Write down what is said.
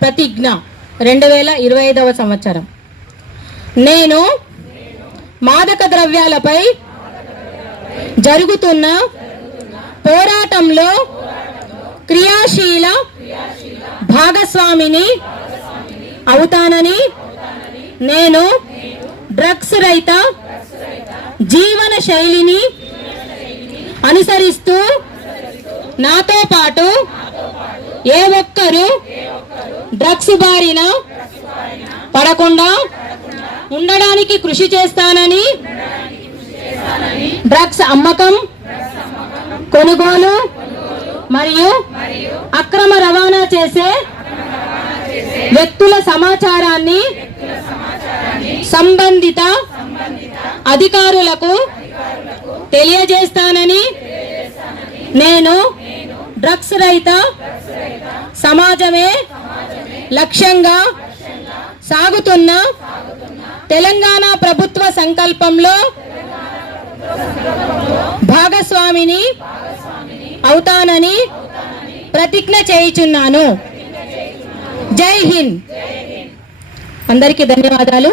ప్రతిజ్ఞ. రెండు వేల ఇరవై ఐదవ సంవత్సరం. నేను మాదక ద్రవ్యాలపై జరుగుతున్న పోరాటంలో క్రియాశీల భాగస్వామిని అవుతానని నేను డ్రగ్స్ రహిత జీవన శైలిని అనుసరిస్తూ నాతో పాటు ఏ ఒక్కరు డ్రగ్స్ బారిన పడకుండా ఉండడానికి కృషి చేస్తానని డ్రగ్స్ అమ్మకం కొనుగోలు మరియు అక్రమ రవాణా చేసే వ్యక్తుల సమాచారాన్ని సంబంధిత అధికారులకు తెలియజేస్తానని నేను డ్రగ్స్ రహిత సమాజమే లక్ష్యంగా సాగుతున్న తెలంగాణ ప్రభుత్వ సంకల్పంలో భాగస్వామిని అవుతానని ప్రతిజ్ఞ చేయుచున్నాను. జై హింద్. అందరికీ ధన్యవాదాలు.